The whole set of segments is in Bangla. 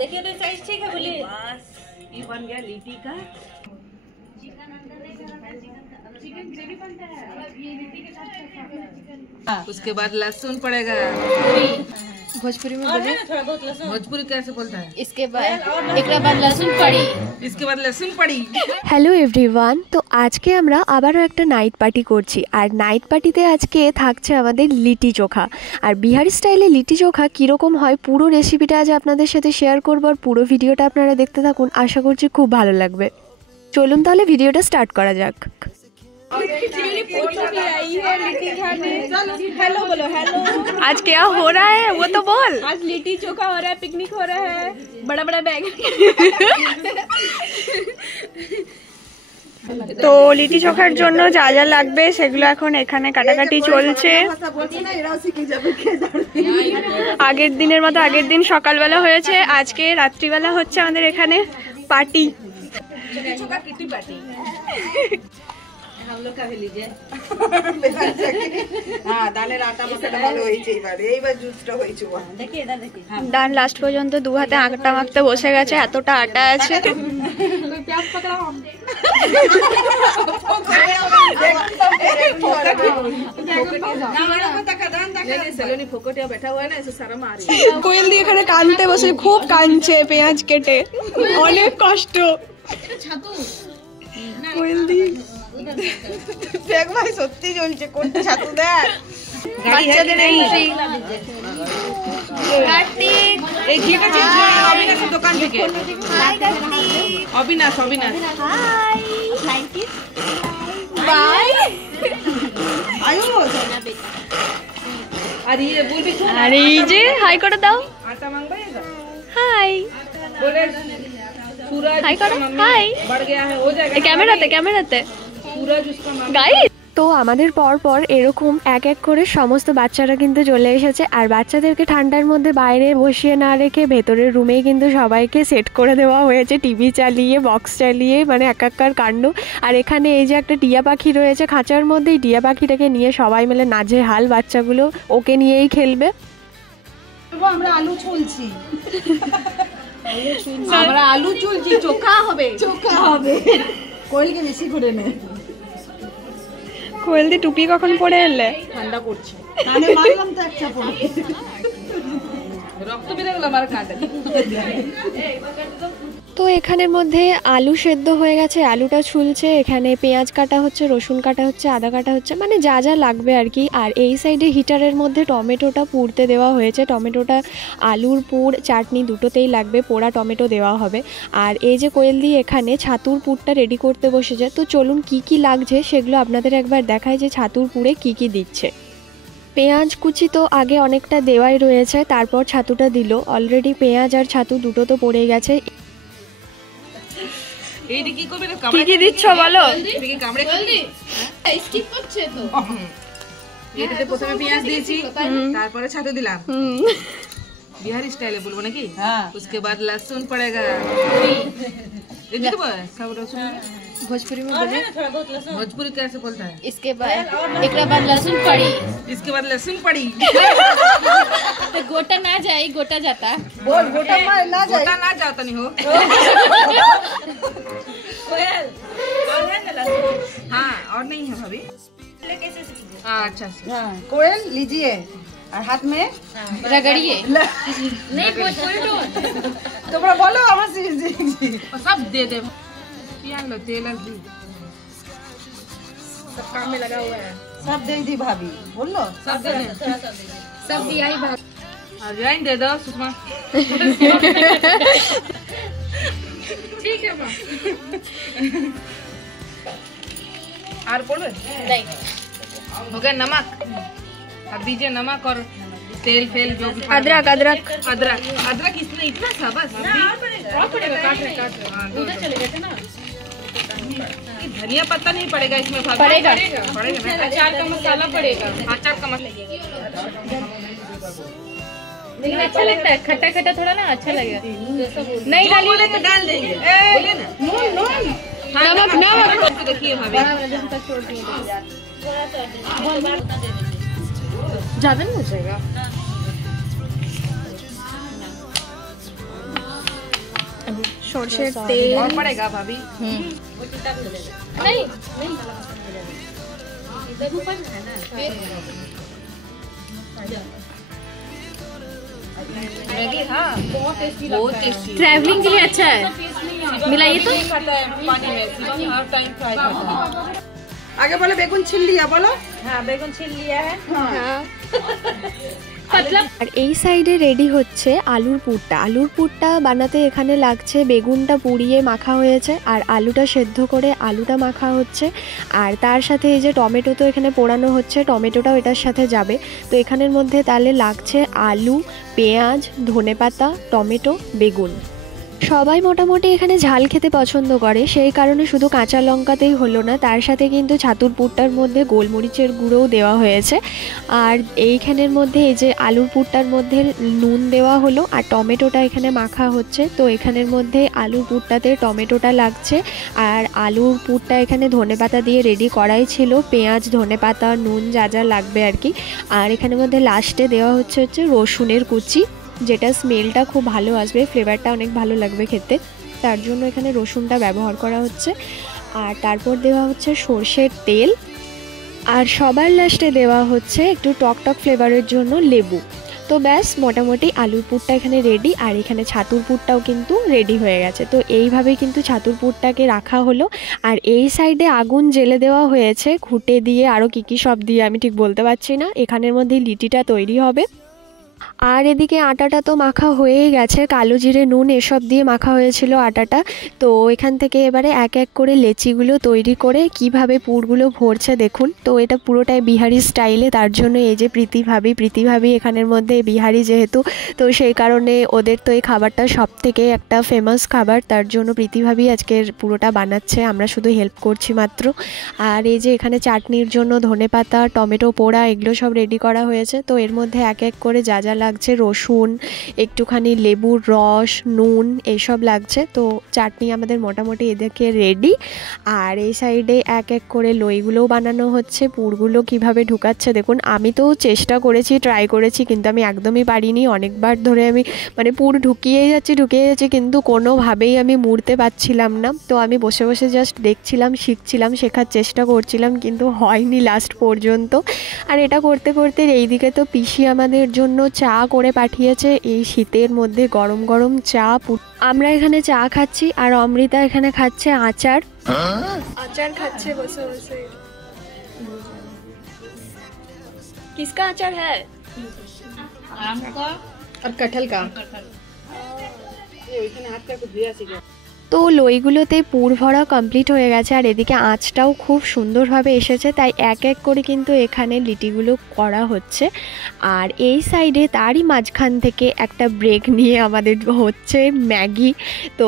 देखिए तो साइज ठीक है, बोलिए बस ये बन गया लिट्टी का चिकन ग्रेवी बनता है। अब ये लिट्टी के साथ उसके बाद लहसुन पड़ेगा। भोजपुरी में बोले थोड़ा बहुत लहसुन। भोजपुरी कैसे बोलता है? इसके बाद लहसुन पड़ी। इसके बाद लहसुन पड़ी। হ্যালো এভরিওয়ান, তো আজকে আমরা আবারও একটা নাইট পার্টি করছি। আর নাইট পার্টিতে আজকে থাকছে আমাদের লিটি চোখা। আর বিহারি স্টাইলে লিটি চোখা কীরকম হয় পুরো রেসিপিটা আজ আপনাদের সাথে শেয়ার করব। আর পুরো ভিডিওটা আপনারা দেখতে থাকুন, আশা করছি খুব ভালো লাগবে। চলুন তাহলে ভিডিওটা স্টার্ট করা যাক। हेलो बोलो हेलो। आज क्या हो रहा है वो तो बोल। आज लिट्टी चोखा हो रहा है, पिकनिक हो रहा है, बड़ा बड़ा बैग। তো লিটি চোখার জন্য যা যা লাগবে সেগুলো এখন এখানে কাটাকাটি চলছে। আগের দিনের মতো আগের দিন সকালবেলা হয়েছে, আজকে রাত্রিবেলা হচ্ছে আমাদের এখানে পার্টি। हम लोग का भी लीजिए। हाँ दानेर आटा मसाला ভালো হয়েছে এইবার জুসটা হয়েছে। देखिए इधर देखिए। ডান লাস্ট পর্যন্ত দু হাতে আটা মাখতে বসে গেছে, এতটা আটা আছে। কোয়েল দি এখানে কানতে বসে খুব কানছে, পেঁয়াজ কেটে অনেক কষ্ট। কোয়েল দি দেখ ভাই সত্যি জ্বলছে, কোনটা ছাতু দেখ বাচ্চাদের এন্ট্রি। এই ঘিটা চেঞ্জ করে অবিনাশের দোকান থেকে। Abinash high by. আর ये बोल भी আর এই যে হাই করে দাও। आटा मंगवाएगा হাই बोले सूरज हाय करो, हाय। बढ़ गया है, हो जाएगा ক্যামেরাতে सूरज उसका গাইস। তো আমাদের পর এরকম এক এক করে সমস্ত বাচ্চারা কিন্তু চলে এসেছে। আর বাচ্চাদেরকে ঠান্ডার মধ্যে বাইরে বসিয়ে না রেখে ভেতরের রুমেই কিন্তু সবাইকে সেট করে দেওয়া হয়েছে, টিভি চালিয়ে বক্স চালিয়ে, মানে একাকার কাণ্ড। আর এখানে এই যে একটা টিয়া পাখি রয়েছে খাঁচার মধ্যে, এই টিয়া পাখিটাকে নিয়ে সবাই মিলে নাজেহাল বাচ্চাগুলো, ওকে নিয়েই খেলবে। আমরা আলু চুলছি আমরা আলু চুলছি, চোখা হবে কোয়েলকে বেশি করে নে। কোয়েল দি টুপি কখন পরে এলে? ঠান্ডা করছে কানে মারলাম তো একটা পড়ে রক্ত বেরিয়ে গেল আমার কাঁধে। তো এখানের মধ্যে আলু সেদ্ধ হয়ে গেছে, আলুটা ছুলছে, এখানে পেঁয়াজ কাটা হচ্ছে, রসুন কাটা হচ্ছে, আদা কাটা হচ্ছে, মানে যা যা লাগবে আর কি। আর এই সাইডে হিটারের মধ্যে টমেটোটা পুড়তে দেওয়া হয়েছে। টমেটোটা আলুর পুর চাটনি দুটোতেই লাগবে, পোড়া টমেটো দেওয়া হবে। আর এই যে কোয়েল দিয়ে এখানে ছাতুর পুরটা রেডি করতে বসেছে। তো চলুন কি কি লাগছে সেগুলো আপনাদের একবার দেখায় যে ছাতুর পুরে কি কি দিচ্ছে। পেঁয়াজ কুচি তো আগে অনেকটা দেওয়াই রয়েছে, তারপর ছাতুটা দিল। অলরেডি পেঁয়াজ আর ছাতু দুটো তো পড়ে গেছে। এইটা কি করবে না, কি কি দিচ্ছ বলো? দেখি কামড়ে স্কিপ করছে তো। এটাতে প্রথমে পেঁয়াজ দিয়েছি, তারপরে ছাতু দিলাম। बिहारी स्टाइल है बोलबो नाकि? हाँ। उसके बाद लहसुन पड़ेगा। ये देखो सब लहसुन। भोजपुरी में बोले थोड़ा बहुत लहसुन। भोजपुरी कैसे बोलता है? इसके बाद लहसुन पड़ी। इसके बाद लहसुन पड़ी। तो गोटा ना जाए, गोटा जाता बोल गोटा ना जाए, गोटा ना जाता नहीं हो। हाँ और नहीं है भाभी। हाँ अच्छा से। हाँ कोयल लीजिए और हाथ में रगड़िए। नहीं भोजपुरी তোমরা বলো আমার सब दे दे। पियान लो तेल हल्दी सब काम में लगा हुआ है। सब दे दी भाभी, बोल लो सब दे दे। सब दिया ही भाग। अजवाइन दे दो सुषमा। ठीक है माँ। और बोलो नहीं हो गया नमक। अब दीजिए नमक और तेल फेल जो भी। अदरक अदरक अदरक अदरक इसमें इतना सा बस। और पड़ेगा काट रहे हाँ दो चले गए थे ना। धनिया पत्ता नहीं पड़ेगा इसमें भाभी। पड़ेगा पड़ेगा ना। अचार का मसाला पड़ेगा। अचार का मसाला लेकिन अच्छा लगता है, खट्टा खट्टा थोड़ा ना अच्छा लगेगा। नहीं डालिए तो डाल देंगे। बोलिए ना नमक नमक देखिए भाभी ज्यादा नहीं हो जाएगा। সরষের তেল और पड़ेगा भाभी? नहीं मैगी हाँ बहुत टेस्टी ट्रैवलिंग के लिए अच्छा है मिलाइए तो खाता है पानी में हर टाइम फ्राई करता है। आगे बोलो बेगुन छिल लिया बोलो। हाँ बेगन छील लिया है। হ্যাঁ मतलब আর এই সাইডে রেডি হচ্ছে আলুর পুরটা। আলুর পুরটা বানাতে এখানে লাগছে বেগুনটা পুড়িয়ে মাখা হয়েছে, আর আলুটা সেদ্ধ করে আলুটা মাখা হচ্ছে, আর তার সাথে এই যে টমেটো তো এখানে পোড়ানো হচ্ছে, টমেটোটাও এটার সাথে যাবে। তো এখানের মধ্যে তাহলে লাগছে আলু, পেঁয়াজ, ধনেপাতা, টমেটো, বেগুন। সবাই মোটামুটি এখানে ঝাল খেতে পছন্দ করে, সেই কারণে শুধু কাঁচা লঙ্কাতেই হলো না, তার সাথে কিন্তু ছাতুর পুরটার মধ্যে গোলমরিচের গুঁড়োও দেওয়া হয়েছে। আর এইখানের মধ্যে এই যে আলুর পুরটার মধ্যে নুন দেওয়া হলো, আর টমেটোটা এখানে মাখা হচ্ছে। তো এখানের মধ্যে আলুর পুরটাতে টমেটোটা লাগছে, আর আলুর পুরটা এখানে ধনেপাতা দিয়ে রেডি করাই ছিল, পেঁয়াজ, ধনেপাতা, নুন যা যা লাগবে আর কি। আর এখানের মধ্যে লাস্টে দেওয়া হচ্ছে রসুনের কুচি, যেটা স্মেলটা খুব ভালো আসবে, ফ্লেভারটা অনেক ভালো লাগবে খেতে, তার জন্য এখানে রসুনটা ব্যবহার করা হচ্ছে। আর তারপর দেওয়া হচ্ছে সরষের তেল, আর সবার লাস্টে দেওয়া হচ্ছে একটু টক টক ফ্লেভারের জন্য লেবু। তো ব্যাস মোটামুটি আলুর পুরটা এখানে রেডি, আর এখানে ছাতুর পুরটাও কিন্তু রেডি হয়ে গেছে। তো এইভাবেই কিন্তু ছাতুর পুরটাকে রাখা হলো। আর এই সাইডে আগুন জেলে দেওয়া হয়েছে ঘুঁটে দিয়ে, আরও কী সব দিয়ে আমি ঠিক বলতে পারছি না। এখানের মধ্যে লিটিটা তৈরি হবে। আর এদিকে আটাটা তো মাখা হয়েই গেছে, কালো জিরে, নুন এসব দিয়ে মাখা হয়েছিল আটাটা। তো এখান থেকে এবারে এক এক করে লেচিগুলো তৈরি করে কিভাবে পুরগুলো ভরছে দেখুন। তো এটা পুরোটাই বিহারি স্টাইলে, তার জন্য এই যে প্রীতি ভাবি এখানের মধ্যে বিহারি যেহেতু, তো সেই কারণে ওদের তো এই খাবারটা সব থেকে একটা ফেমাস খাবার, তার জন্য প্রীতি ভাবি আজকের পুরোটা বানাচ্ছে, আমরা শুধু হেল্প করছি মাত্র। আর এই যে এখানে চাটনির জন্য ধনেপাতা, টমেটো পোড়া এগুলো সব রেডি করা হয়েছে। তো এর মধ্যে এক এক করে যা যা লাগছে, রসুন, একটুখানি লেবুর রস, নুন এইসব লাগছে। তো চাটনি আমাদের মোটামুটি এদেরকে রেডি। আর এই সাইডে এক এক করে লইগুলোও বানানো হচ্ছে, পুরগুলো কিভাবে ঢুকাচ্ছে দেখুন। আমি তো চেষ্টা করেছি, ট্রাই করেছি, কিন্তু আমি একদমই পারিনি। অনেকবার ধরে আমি মানে পুর ঢুকিয়েই যাচ্ছি, কিন্তু কোনোভাবেই আমি মুড়তে পারছিলাম না। তো আমি বসে বসে জাস্ট দেখছিলাম, শিখছিলাম, শেখার চেষ্টা করছিলাম, কিন্তু হয়নি লাস্ট পর্যন্ত। আর এটা করতে করতে এইদিকে তো পিসি আমাদের জন্য চা করে পাঠিয়েছে, এই শীতের মধ্যে গরম গরম চা। আমরা এখানে চা খাচ্ছি, আর অমৃতা এখানে খাচ্ছে আচার খাচ্ছে বসে বসে। किसका अचार है? आम का और कटहल का। ये ওইখানে হাত করে ধুয়ে আসি। তো লইগুলোতে পুর ভরা কমপ্লিট হয়ে গেছে, আর এদিকে আঁচটাও খুব সুন্দরভাবে এসেছে, তাই এক এক করে কিন্তু এখানে লিটিগুলো করা হচ্ছে। আর এই সাইডে তারই মাঝখান থেকে একটা ব্রেক নিয়ে আমাদের হচ্ছে ম্যাগি। তো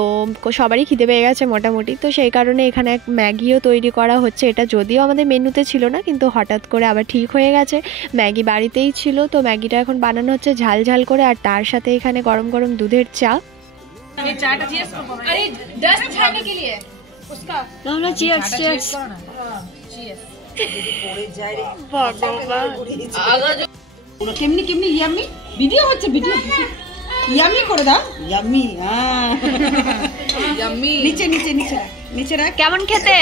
সবারই খিদে পেয়ে গেছে মোটামুটি, তো সেই কারণে এখানে এক ম্যাগিও তৈরি করা হচ্ছে। এটা যদিও আমাদের মেনুতে ছিল না, কিন্তু হঠাৎ করে আবার ঠিক হয়ে গেছে, ম্যাগি বাড়িতেই ছিল। তো ম্যাগিটা এখন বানানো হচ্ছে ঝাল ঝাল করে, আর তার সাথে এখানে গরম গরম দুধের চা। ये चाट चीयर्स करो। अरे डस्ट झाड़ने के लिए उसका আমরা চিয়ার্স চিয়ার্স चीयर्स কেমনি কেমনি ইয়ামি ভিডিও হচ্ছে, ভিডিও ইয়ামি করে দাও, ইয়ামি। হ্যাঁ यम्मी। নিচে নিচে নিচে নিচে রাখ। কেমন খেতে?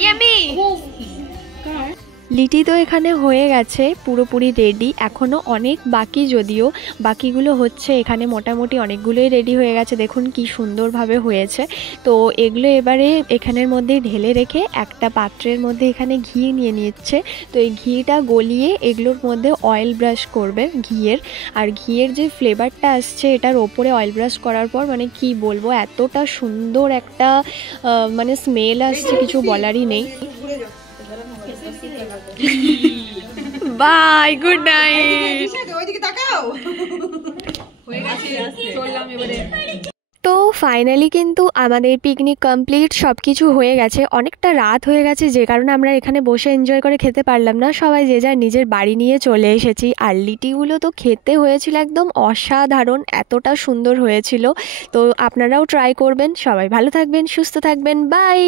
ইয়ামি। লিটি তো এখানে হয়ে গেছে পুরোপুরি রেডি, এখনও অনেক বাকি, যদিও বাকিগুলো হচ্ছে। এখানে মোটামুটি অনেকগুলোই রেডি হয়ে গেছে, দেখুন কি সুন্দরভাবে হয়েছে। তো এগুলো এবারে এখানের মধ্যে ঢেলে রেখে একটা পাত্রের মধ্যে এখানে ঘি নিয়ে নিচ্ছে। তো এই ঘিটা গলিয়ে এগুলোর মধ্যে অয়েল ব্রাশ করবে ঘিয়ের, আর ঘিয়ের যে ফ্লেভারটা আসছে এটার ওপরে অয়েল ব্রাশ করার পর মানে কি বলবো, এতটা সুন্দর একটা মানে স্মেল আসছে, কিছু বলারই নেই। Bye, good night. ওইদিকে তাকাও। হয়ে গেছে, চললাম এবারে। তো ফাইনালি কিন্তু আমাদের পিকনিক কমপ্লিট, সব কিছু হয়ে গেছে। অনেকটা রাত হয়ে গেছে, যে কারণে আমরা এখানে বসে এনজয় করে খেতে পারলাম না, সবাই যে যার নিজের বাড়ি নিয়ে চলে এসেছি। আর লিটিগুলো তো খেতে হয়েছিল একদম অসাধারণ, এতটা সুন্দর হয়েছিল। তো আপনারাও ট্রাই করবেন। সবাই ভালো থাকবেন, সুস্থ থাকবেন, বাই।